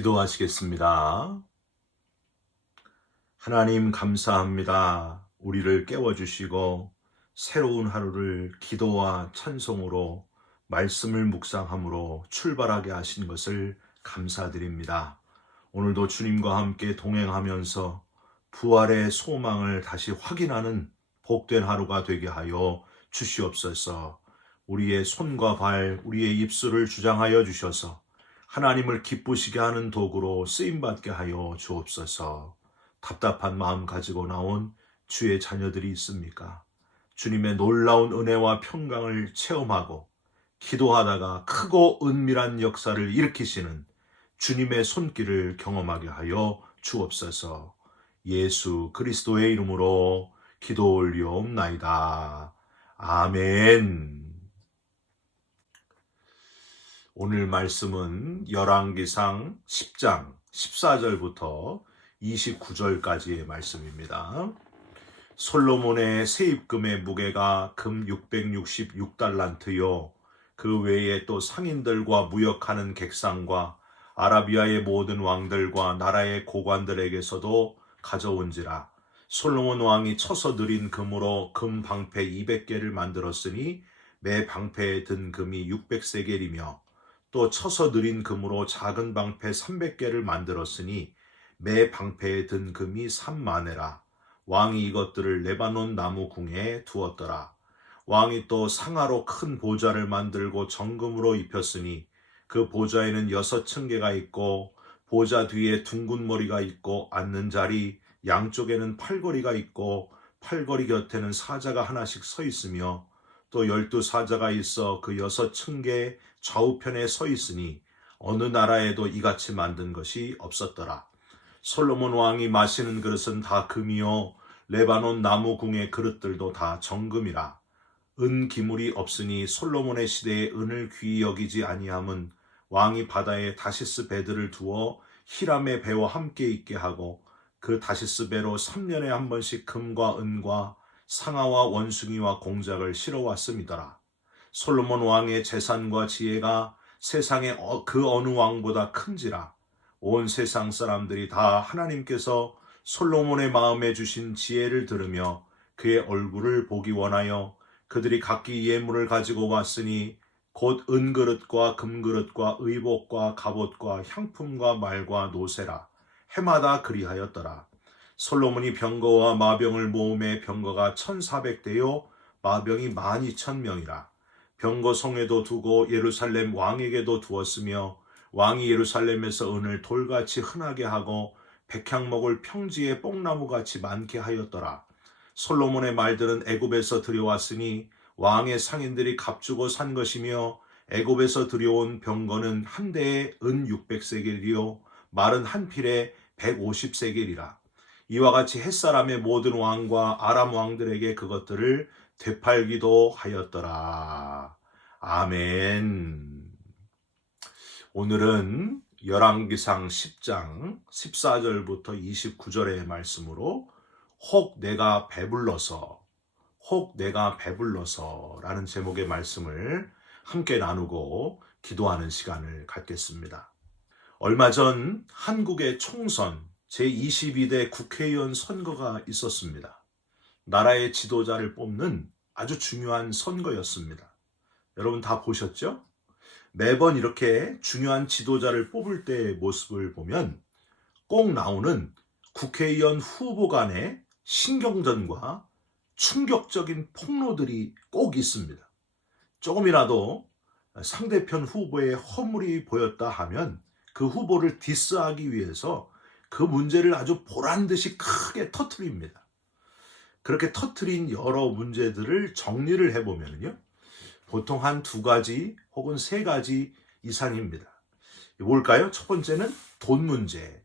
기도하시겠습니다. 하나님 감사합니다. 우리를 깨워주시고 새로운 하루를 기도와 찬송으로 말씀을 묵상함으로 출발하게 하신 것을 감사드립니다. 오늘도 주님과 함께 동행하면서 부활의 소망을 다시 확인하는 복된 하루가 되게 하여 주시옵소서. 우리의 손과 발, 우리의 입술을 주장하여 주셔서 하나님을 기쁘시게 하는 도구로 쓰임받게 하여 주옵소서. 답답한 마음 가지고 나온 주의 자녀들이 있습니까? 주님의 놀라운 은혜와 평강을 체험하고 기도하다가 크고 은밀한 역사를 일으키시는 주님의 손길을 경험하게 하여 주옵소서. 예수 그리스도의 이름으로 기도 올리옵나이다. 아멘. 오늘 말씀은 열왕기상 10장 14절부터 29절까지의 말씀입니다. 솔로몬의 세입금의 무게가 금 666달란트요. 그 외에 또 상인들과 무역하는 객상과 아라비아의 모든 왕들과 나라의 고관들에게서도 가져온지라. 솔로몬 왕이 쳐서 들인 금으로 금 방패 200개를 만들었으니 매 방패에 든 금이 600세겔이며 또 쳐서 들인 금으로 작은 방패 300개를 만들었으니 매 방패에 든 금이 3만에라. 왕이 이것들을 레바논 나무 궁에 두었더라. 왕이 또 상아로 큰 보좌를 만들고 정금으로 입혔으니 그 보좌에는 6층계가 있고 보좌 뒤에 둥근 머리가 있고 앉는 자리 양쪽에는 팔걸이가 있고 팔걸이 곁에는 사자가 하나씩 서 있으며 또 12사자가 있어 그 6층계 좌우편에 서 있으니 어느 나라에도 이같이 만든 것이 없었더라. 솔로몬 왕이 마시는 그릇은 다 금이요 레바논 나무 궁의 그릇들도 다 정금이라. 은 기물이 없으니 솔로몬의 시대에 은을 귀히 여기지 아니함은 왕이 바다에 다시스 배들을 두어 히람의 배와 함께 있게 하고 그 다시스 배로 3년에 한 번씩 금과 은과 상아와 원숭이와 공작을 실어왔음이더라. 솔로몬 왕의 재산과 지혜가 세상의 그 어느 왕보다 큰지라. 온 세상 사람들이 다 하나님께서 솔로몬의 마음에 주신 지혜를 들으며 그의 얼굴을 보기 원하여 그들이 각기 예물을 가지고 왔으니 곧 은그릇과 금그릇과 의복과 갑옷과 향품과 말과 노새라. 해마다 그리하였더라. 솔로몬이 병거와 마병을 모음에 병거가 1400대요 마병이 12000명이라. 병거 성에도 두고 예루살렘 왕에게도 두었으며 왕이 예루살렘에서 은을 돌같이 흔하게 하고 백향 먹을 평지에 뽕나무같이 많게 하였더라. 솔로몬의 말들은 애굽에서 들여왔으니 왕의 상인들이 값주고 산 것이며 애굽에서 들여온 병거는 한 대에 은 600세겔이요 말은 한 필에 150세겔이라. 이와 같이 햇사람의 모든 왕과 아람 왕들에게 그것들을 되팔기도 하였더라. 아멘. 오늘은 열왕기상 10장 14절부터 29절의 말씀으로 혹 내가 배불러서 라는 제목의 말씀을 함께 나누고 기도하는 시간을 갖겠습니다. 얼마 전 한국의 총선 제22대 국회의원 선거가 있었습니다. 나라의 지도자를 뽑는 아주 중요한 선거였습니다. 여러분 다 보셨죠? 매번 이렇게 중요한 지도자를 뽑을 때의 모습을 보면 꼭 나오는 국회의원 후보 간의 신경전과 충격적인 폭로들이 꼭 있습니다. 조금이라도 상대편 후보의 허물이 보였다 하면 그 후보를 디스하기 위해서 그 문제를 아주 보란듯이 크게 터뜨립니다. 그렇게 터뜨린 여러 문제들을 정리를 해보면요. 보통 한 2가지 혹은 3가지 이상입니다. 뭘까요? 첫 번째는 돈 문제.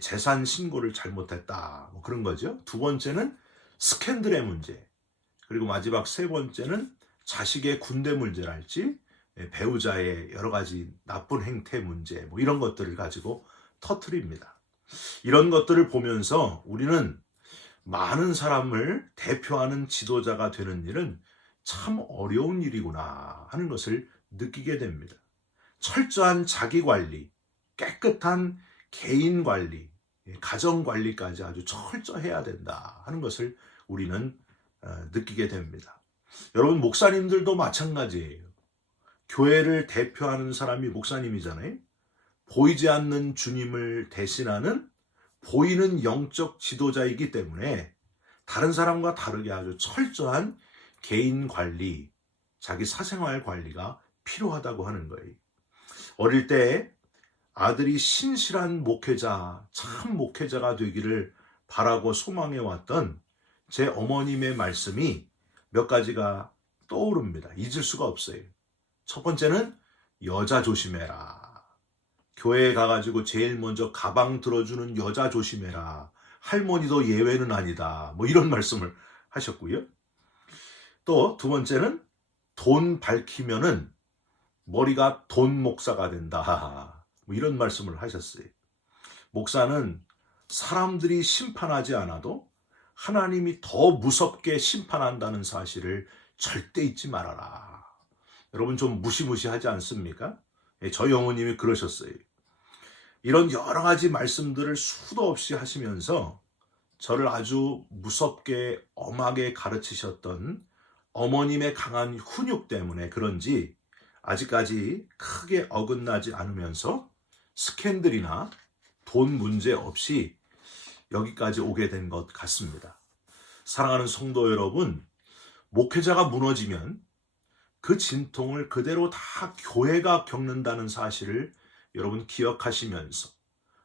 재산 신고를 잘못했다. 뭐 그런 거죠. 2번째는 스캔들의 문제. 그리고 마지막 3번째는 자식의 군대 문제랄지 배우자의 여러 가지 나쁜 행태 문제 뭐 이런 것들을 가지고 터뜨립니다. 이런 것들을 보면서 우리는 많은 사람을 대표하는 지도자가 되는 일은 참 어려운 일이구나 하는 것을 느끼게 됩니다. 철저한 자기관리, 깨끗한 개인 관리, 가정 관리까지 아주 철저해야 된다 하는 것을 우리는 느끼게 됩니다. 여러분, 목사님들도 마찬가지예요. 교회를 대표하는 사람이 목사님이잖아요. 보이지 않는 주님을 대신하는 보이는 영적 지도자이기 때문에 다른 사람과 다르게 아주 철저한 개인 관리, 자기 사생활 관리가 필요하다고 하는 거예요. 어릴 때 아들이 신실한 목회자, 참 목회자가 되기를 바라고 소망해왔던 제 어머님의 말씀이 몇 가지가 떠오릅니다. 잊을 수가 없어요. 첫 번째는 여자 조심해라. 교회에 가가지고 제일 먼저 가방 들어주는 여자 조심해라. 할머니도 예외는 아니다. 뭐 이런 말씀을 하셨고요. 또 두 번째는 돈 밝히면은 머리가 돈 목사가 된다. 뭐 이런 말씀을 하셨어요. 목사는 사람들이 심판하지 않아도 하나님이 더 무섭게 심판한다는 사실을 절대 잊지 말아라. 여러분, 좀 무시무시하지 않습니까? 저희 어머님이 그러셨어요. 이런 여러 가지 말씀들을 수도 없이 하시면서 저를 아주 무섭게 엄하게 가르치셨던 어머님의 강한 훈육 때문에 그런지 아직까지 크게 어긋나지 않으면서 스캔들이나 돈 문제 없이 여기까지 오게 된 것 같습니다. 사랑하는 성도 여러분, 목회자가 무너지면 그 진통을 그대로 다 교회가 겪는다는 사실을 여러분 기억하시면서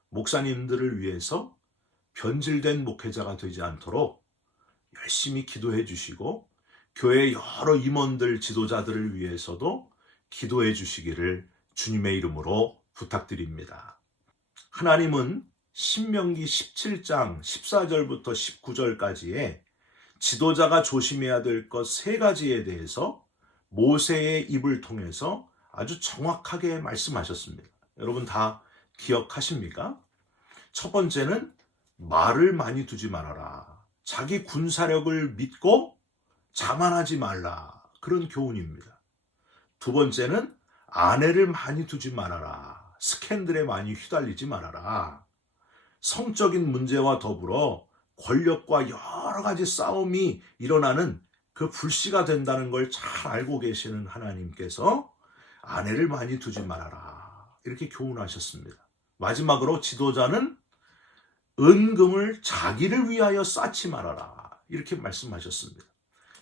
목사님들을 위해서 변질된 목회자가 되지 않도록 열심히 기도해 주시고 교회 여러 임원들, 지도자들을 위해서도 기도해 주시기를 주님의 이름으로 부탁드립니다. 하나님은 신명기 17장 14절부터 19절까지의 지도자가 조심해야 될 것 3가지에 대해서 모세의 입을 통해서 아주 정확하게 말씀하셨습니다. 여러분 다 기억하십니까? 첫 번째는 말을 많이 두지 말아라. 자기 군사력을 믿고 자만하지 말라. 그런 교훈입니다. 두 번째는 아내를 많이 두지 말아라. 스캔들에 많이 휘달리지 말아라. 성적인 문제와 더불어 권력과 여러 가지 싸움이 일어나는 그 불씨가 된다는 걸 잘 알고 계시는 하나님께서 아내를 많이 두지 말아라. 이렇게 교훈하셨습니다. 마지막으로 지도자는 은금을 자기를 위하여 쌓지 말아라. 이렇게 말씀하셨습니다.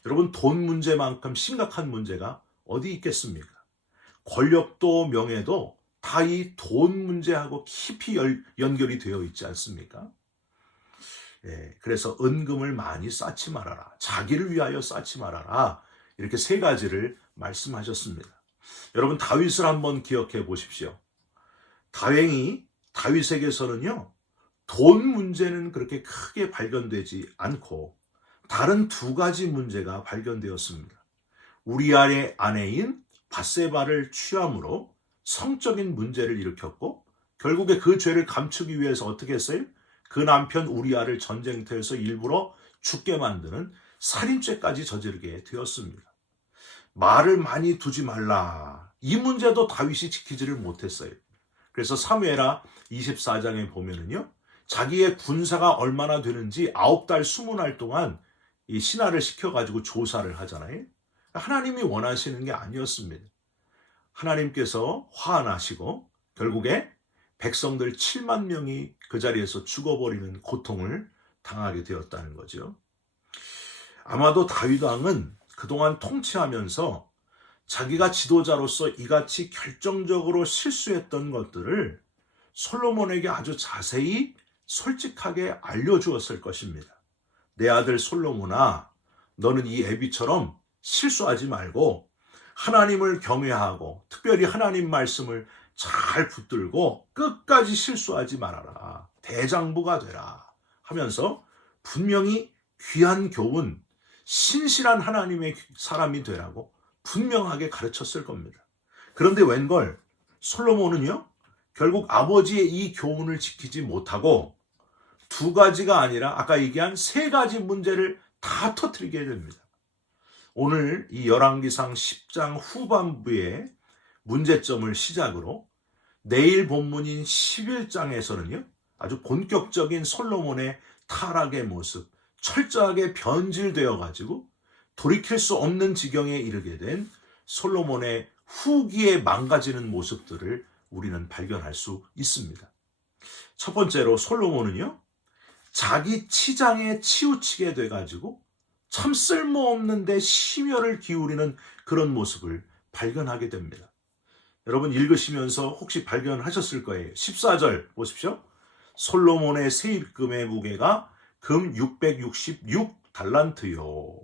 여러분, 돈 문제만큼 심각한 문제가 어디 있겠습니까? 권력도 명예도 다 이 돈 문제하고 깊이 연결이 되어 있지 않습니까? 그래서 은금을 많이 쌓지 말아라. 자기를 위하여 쌓지 말아라. 이렇게 3가지를 말씀하셨습니다. 여러분, 다윗을 한번 기억해 보십시오. 다윗에게서는요, 돈 문제는 그렇게 크게 발견되지 않고 다른 2가지 문제가 발견되었습니다. 우리아의 아내인 밧세바를 취함으로 성적인 문제를 일으켰고 결국에 그 죄를 감추기 위해서 어떻게 했어요? 그 남편 우리아를 전쟁터에서 일부러 죽게 만드는 살인죄까지 저지르게 되었습니다. 말을 많이 두지 말라. 이 문제도 다윗이 지키지를 못했어요. 그래서 사무엘하 24장에 보면은요, 자기의 군사가 얼마나 되는지 9달 20날 동안 이 신하를 시켜가지고 조사를 하잖아요. 하나님이 원하시는 게 아니었습니다. 하나님께서 화나시고 결국에 백성들 7만 명이 그 자리에서 죽어버리는 고통을 당하게 되었다는 거죠. 아마도 다윗 왕은 그동안 통치하면서 자기가 지도자로서 이같이 결정적으로 실수했던 것들을 솔로몬에게 아주 자세히 솔직하게 알려주었을 것입니다. 내 아들 솔로몬아, 너는 이 애비처럼 실수하지 말고 하나님을 경외하고 특별히 하나님 말씀을 잘 붙들고 끝까지 실수하지 말아라. 대장부가 되라 하면서 분명히 귀한 교훈, 신실한 하나님의 사람이 되라고 분명하게 가르쳤을 겁니다. 그런데 웬걸 솔로몬은요, 결국 아버지의 이 교훈을 지키지 못하고 2가지가 아니라 아까 얘기한 3가지 문제를 다 터뜨리게 됩니다. 오늘 이 열왕기상 10장 후반부의 문제점을 시작으로 내일 본문인 11장에서는요, 아주 본격적인 솔로몬의 타락의 모습, 철저하게 변질되어 가지고 돌이킬 수 없는 지경에 이르게 된 솔로몬의 후기에 망가지는 모습들을 우리는 발견할 수 있습니다. 첫 번째로 솔로몬은요, 자기 치장에 치우치게 돼가지고 참 쓸모없는데 심혈을 기울이는 그런 모습을 발견하게 됩니다. 여러분 읽으시면서 혹시 발견하셨을 거예요. 14절 보십시오. 솔로몬의 세입금의 무게가 금 666달란트요.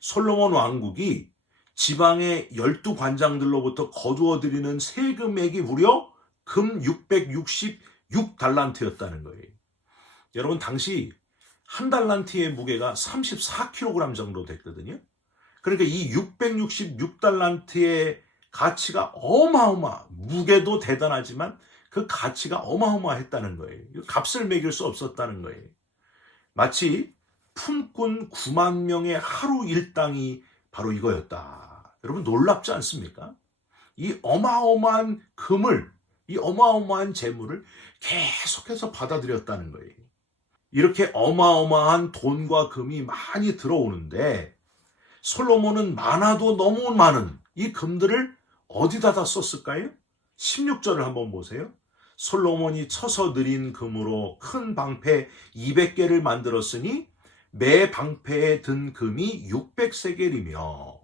솔로몬 왕국이 지방의 12관장들로부터 거두어 들이는 세금액이 무려 금 666달란트였다는 거예요. 여러분 당시 한 달란트의 무게가 34kg 정도 됐거든요. 그러니까 이 666달란트의 가치가 무게도 대단하지만 그 가치가 어마어마했다는 거예요. 값을 매길 수 없었다는 거예요. 마치 품꾼 9만 명의 하루 일당이 바로 이거였다. 여러분 놀랍지 않습니까? 이 어마어마한 금을, 이 어마어마한 재물을 계속해서 받아들였다는 거예요. 이렇게 어마어마한 돈과 금이 많이 들어오는데 솔로몬은 많아도 너무 많은 이 금들을 어디다 다 썼을까요? 16절을 한번 보세요. 솔로몬이 쳐서 들인 금으로 큰 방패 200개를 만들었으니 매 방패에 든 금이 600세겔이며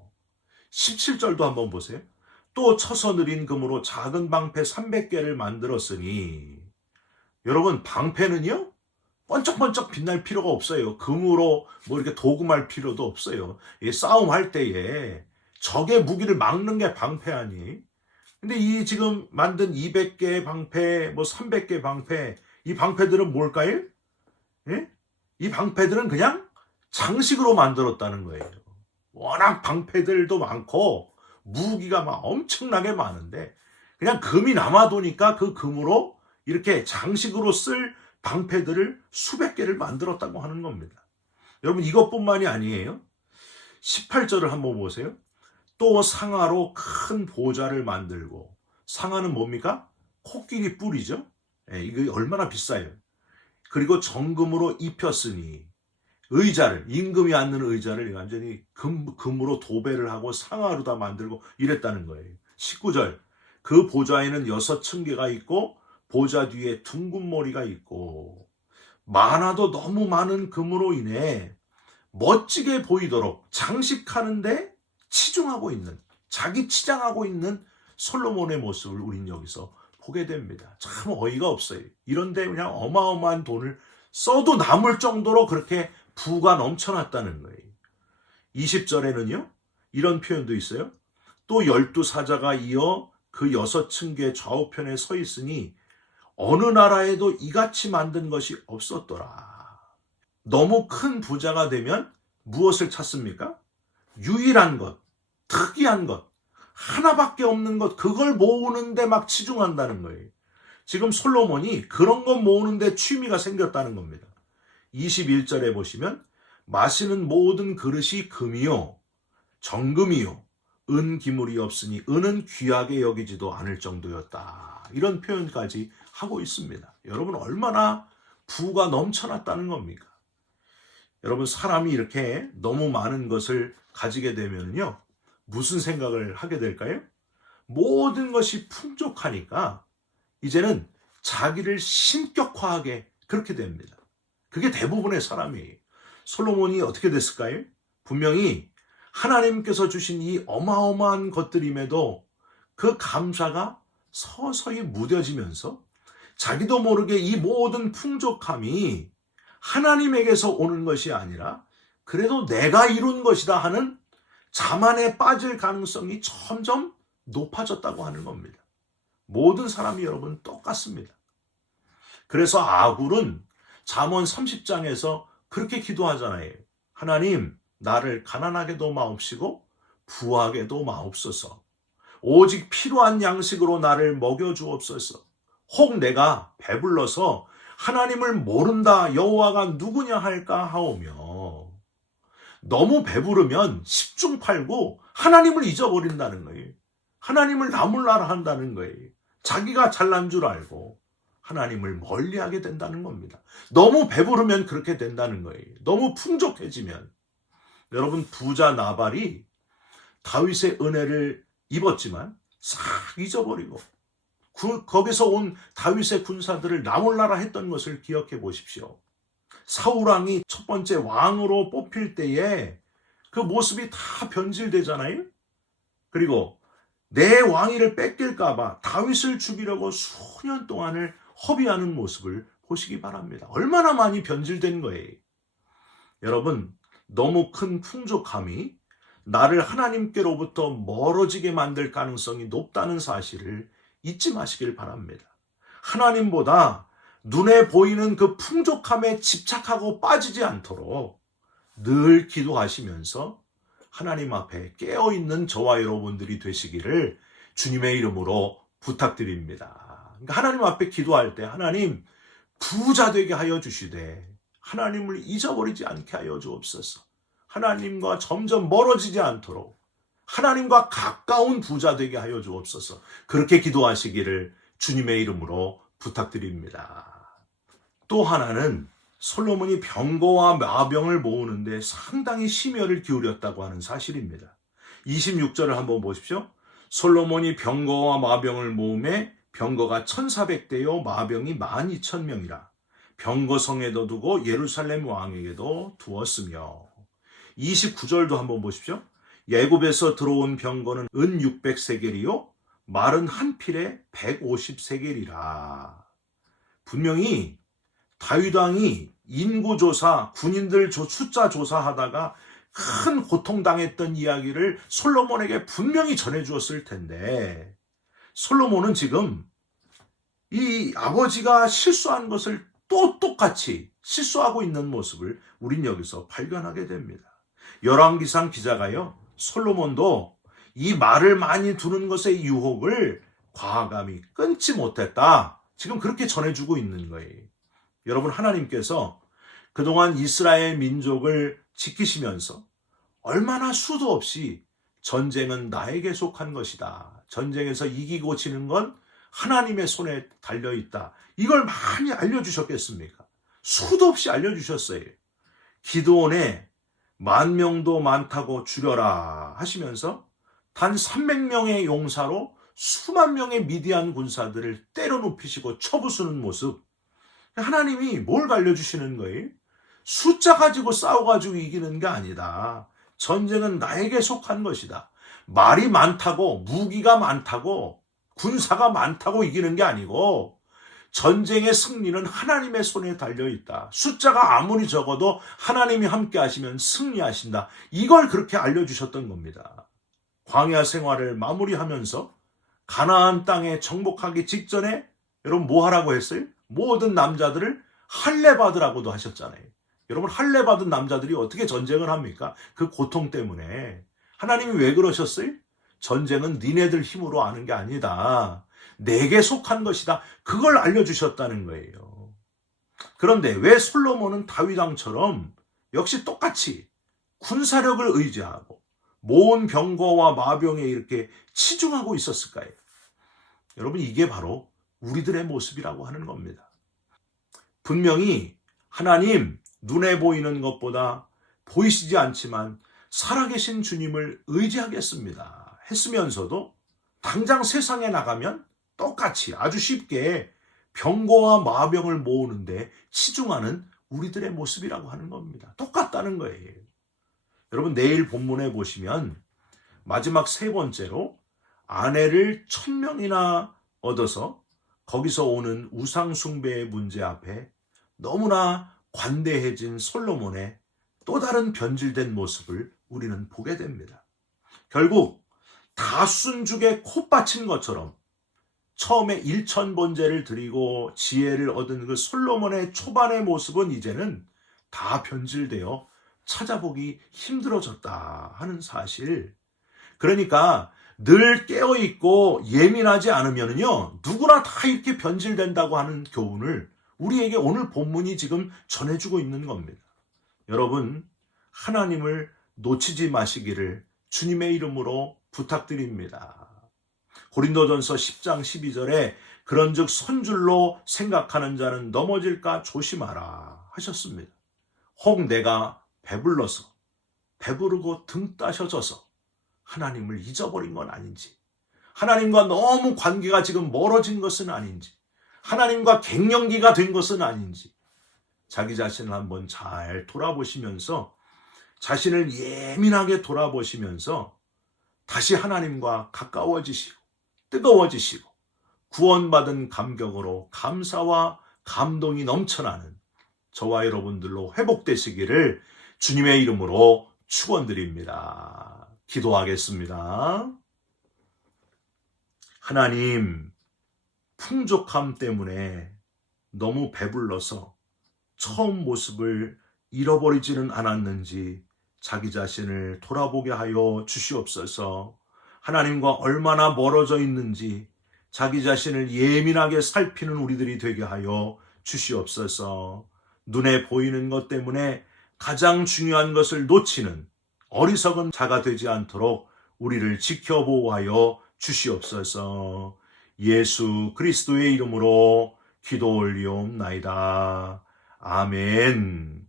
17절도 한번 보세요. 또 쳐서 들인 금으로 작은 방패 300개를 만들었으니 여러분 방패는요 번쩍번쩍 빛날 필요가 없어요. 금으로 뭐 이렇게 도금할 필요도 없어요. 싸움할 때에 적의 무기를 막는 게 방패 아니. 근데 이 지금 만든 200개의 방패, 뭐 300개 방패, 이 방패들은 뭘까요? 예? 이 방패들은 그냥 장식으로 만들었다는 거예요. 워낙 방패들도 많고 무기가 막 엄청나게 많은데 그냥 금이 남아도니까 그 금으로 이렇게 장식으로 쓸 방패들을 수백 개를 만들었다고 하는 겁니다. 여러분 이것뿐만이 아니에요. 18절을 한번 보세요. 또 상아로 큰 보좌를 만들고, 상아는 뭡니까? 코끼리 뿔이죠. 이거 얼마나 비싸요. 그리고 정금으로 입혔으니 의자를, 임금이 앉는 의자를 완전히 금으로 도배를 하고 상아로 다 만들고 이랬다는 거예요. 19절 그 보좌에는 6층계가 있고 보좌 뒤에 둥근 머리가 있고 많아도 너무 많은 금으로 인해 멋지게 보이도록 장식하는데 치중하고 있는, 자기 치장하고 있는 솔로몬의 모습을 우린 여기서 보게 됩니다. 참 어이가 없어요. 이런데 그냥 어마어마한 돈을 써도 남을 정도로 그렇게 부가 넘쳐났다는 거예요. 20절에는요 이런 표현도 있어요. 또 12사자가 이어 그 6층계 좌우편에 서 있으니 어느 나라에도 이같이 만든 것이 없었더라. 너무 큰 부자가 되면 무엇을 찾습니까? 유일한 것, 특이한 것, 하나밖에 없는 것, 그걸 모으는데 막 치중한다는 거예요. 지금 솔로몬이 그런 것 모으는데 취미가 생겼다는 겁니다. 21절에 보시면 마시는 모든 그릇이 금이요 정금이요 은 기물이 없으니 은은 귀하게 여기지도 않을 정도였다. 이런 표현까지 하고 있습니다. 여러분 얼마나 부가 넘쳐났다는 겁니까? 여러분 사람이 이렇게 너무 많은 것을 가지게 되면요 무슨 생각을 하게 될까요? 모든 것이 풍족하니까 이제는 자기를 신격화하게 그렇게 됩니다. 그게 대부분의 사람이에요. 솔로몬이 어떻게 됐을까요? 분명히 하나님께서 주신 이 어마어마한 것들임에도 그 감사가 서서히 무뎌지면서 자기도 모르게 이 모든 풍족함이 하나님에게서 오는 것이 아니라 그래도 내가 이룬 것이다 하는 자만에 빠질 가능성이 점점 높아졌다고 하는 겁니다. 모든 사람이 여러분 똑같습니다. 그래서 아굴은 잠언 30장에서 그렇게 기도하잖아요. 하나님, 나를 가난하게도 마옵시고 부하게도 마옵소서. 오직 필요한 양식으로 나를 먹여주옵소서. 혹 내가 배불러서 하나님을 모른다 여호와가 누구냐 할까 하오며 너무 배부르면 10중 팔고 하나님을 잊어버린다는 거예요. 하나님을 나몰라라 한다는 거예요. 자기가 잘난 줄 알고 하나님을 멀리하게 된다는 겁니다. 너무 배부르면 그렇게 된다는 거예요. 너무 풍족해지면. 여러분, 부자 나발이 다윗의 은혜를 입었지만 싹 잊어버리고 거기서 온 다윗의 군사들을 나몰라라 했던 것을 기억해 보십시오. 사울왕이 첫 번째 왕으로 뽑힐 때에 그 모습이 다 변질되잖아요. 그리고 내 왕위를 뺏길까봐 다윗을 죽이려고 수년 동안을 허비하는 모습을 보시기 바랍니다. 얼마나 많이 변질된 거예요. 여러분, 너무 큰 풍족함이 나를 하나님께로부터 멀어지게 만들 가능성이 높다는 사실을 잊지 마시길 바랍니다. 하나님보다 눈에 보이는 그 풍족함에 집착하고 빠지지 않도록 늘 기도하시면서 하나님 앞에 깨어있는 저와 여러분들이 되시기를 주님의 이름으로 부탁드립니다. 그러니까 하나님 앞에 기도할 때 하나님 부자 되게 하여 주시되 하나님을 잊어버리지 않게 하여 주옵소서. 하나님과 점점 멀어지지 않도록 하나님과 가까운 부자 되게 하여 주옵소서. 그렇게 기도하시기를 주님의 이름으로 부탁드립니다. 또 하나는 솔로몬이 병거와 마병을 모으는데 상당히 심혈을 기울였다고 하는 사실입니다. 26절을 한번 보십시오. 솔로몬이 병거와 마병을 모음에 병거가 1400대요 마병이 12,000명이라 병거성에도 두고 예루살렘 왕에게도 두었으며 29절도 한번 보십시오. 예굽에서 들어온 병거는 은 600세겔이요 말은 한 필에 150세겔이라. 분명히 다윗 왕이 인구조사, 군인들 숫자 조사하다가 큰 고통당했던 이야기를 솔로몬에게 분명히 전해주었을 텐데 솔로몬은 지금 이 아버지가 실수한 것을 또 똑같이 실수하고 있는 모습을 우린 여기서 발견하게 됩니다. 열왕기상 기자가요, 솔로몬도 이 말을 많이 두는 것의 유혹을 과감히 끊지 못했다. 지금 그렇게 전해주고 있는 거예요. 여러분, 하나님께서 그동안 이스라엘 민족을 지키시면서 얼마나 수도 없이 전쟁은 나에게 속한 것이다. 전쟁에서 이기고 지는 건 하나님의 손에 달려있다. 이걸 많이 알려주셨겠습니까? 수도 없이 알려주셨어요. 기드온에 10,000명도 많다고 죽여라 하시면서 단 300명의 용사로 수만 명의 미디안 군사들을 때려눕히시고 쳐부수는 모습. 하나님이 뭘 알려주시는 거예요? 숫자 가지고 싸워가지고 이기는 게 아니다. 전쟁은 나에게 속한 것이다. 말이 많다고, 무기가 많다고, 군사가 많다고 이기는 게 아니고 전쟁의 승리는 하나님의 손에 달려있다. 숫자가 아무리 적어도 하나님이 함께 하시면 승리하신다. 이걸 그렇게 알려주셨던 겁니다. 광야 생활을 마무리하면서 가나안 땅에 정복하기 직전에 여러분 뭐 하라고 했어요? 모든 남자들을 할례 받으라고도 하셨잖아요. 여러분, 할례 받은 남자들이 어떻게 전쟁을 합니까? 그 고통 때문에. 하나님이 왜 그러셨어요? 전쟁은 니네들 힘으로 하는 게 아니다. 내게 속한 것이다. 그걸 알려주셨다는 거예요. 그런데 왜 솔로몬은 다윗 왕처럼 역시 똑같이 군사력을 의지하고 모은 병거와 마병에 이렇게 치중하고 있었을까요? 여러분, 이게 바로 우리들의 모습이라고 하는 겁니다. 분명히 하나님, 눈에 보이는 것보다 보이시지 않지만 살아계신 주님을 의지하겠습니다 했으면서도 당장 세상에 나가면 똑같이 아주 쉽게 병거와 마병을 모으는데 치중하는 우리들의 모습이라고 하는 겁니다. 똑같다는 거예요. 여러분, 내일 본문에 보시면 마지막 세 번째로 아내를 1,000명이나 얻어서 거기서 오는 우상 숭배의 문제 앞에 너무나 관대해진 솔로몬의 또 다른 변질된 모습을 우리는 보게 됩니다. 결국 다순죽에 코 빠친 것처럼 처음에 1,000번제를 드리고 지혜를 얻은 그 솔로몬의 초반의 모습은 이제는 다 변질되어 찾아보기 힘들어졌다 하는 사실. 그러니까 늘 깨어있고 예민하지 않으면요 누구나 다 이렇게 변질된다고 하는 교훈을 우리에게 오늘 본문이 지금 전해주고 있는 겁니다. 여러분, 하나님을 놓치지 마시기를 주님의 이름으로 부탁드립니다. 고린도전서 10장 12절에 그런즉 선줄로 생각하는 자는 넘어질까 조심하라 하셨습니다. 혹 내가 배불러서 배부르고 등 따셔져서 하나님을 잊어버린 건 아닌지, 하나님과 너무 관계가 지금 멀어진 것은 아닌지, 하나님과 갱년기가 된 것은 아닌지 자기 자신을 한번 잘 돌아보시면서, 자신을 예민하게 돌아보시면서 다시 하나님과 가까워지시고 뜨거워지시고 구원받은 감격으로 감사와 감동이 넘쳐나는 저와 여러분들로 회복되시기를 주님의 이름으로 축원드립니다. 기도하겠습니다. 하나님, 풍족함 때문에 너무 배불러서 처음 모습을 잃어버리지는 않았는지 자기 자신을 돌아보게 하여 주시옵소서. 하나님과 얼마나 멀어져 있는지 자기 자신을 예민하게 살피는 우리들이 되게 하여 주시옵소서. 눈에 보이는 것 때문에 가장 중요한 것을 놓치는 어리석은 자가 되지 않도록 우리를 지켜보호하여 주시옵소서. 예수 그리스도의 이름으로 기도 올리옵나이다. 아멘.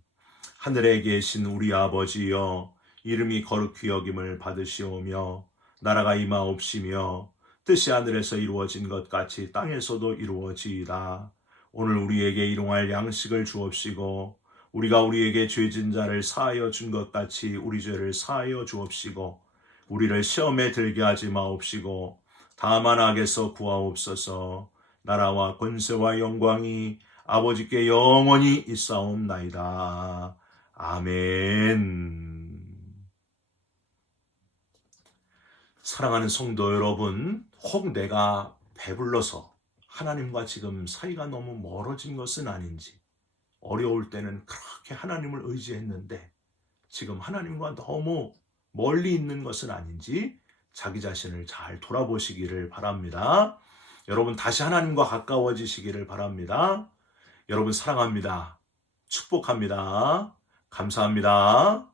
하늘에 계신 우리 아버지여, 이름이 거룩히 여김을 받으시오며 나라가 임하옵시며 뜻이 하늘에서 이루어진 것 같이 땅에서도 이루어지이다. 오늘 우리에게 일용할 양식을 주옵시고 우리가 우리에게 죄진 자를 사하여 준 것 같이 우리 죄를 사하여 주옵시고 우리를 시험에 들게 하지 마옵시고 다만 악에서 구하옵소서. 나라와 권세와 영광이 아버지께 영원히 있사옵나이다. 아멘. 사랑하는 성도 여러분, 혹 내가 배불러서 하나님과 지금 사이가 너무 멀어진 것은 아닌지, 어려울 때는 그렇게 하나님을 의지했는데 지금 하나님과 너무 멀리 있는 것은 아닌지 자기 자신을 잘 돌아보시기를 바랍니다. 여러분 다시 하나님과 가까워지시기를 바랍니다. 여러분 사랑합니다. 축복합니다. 감사합니다.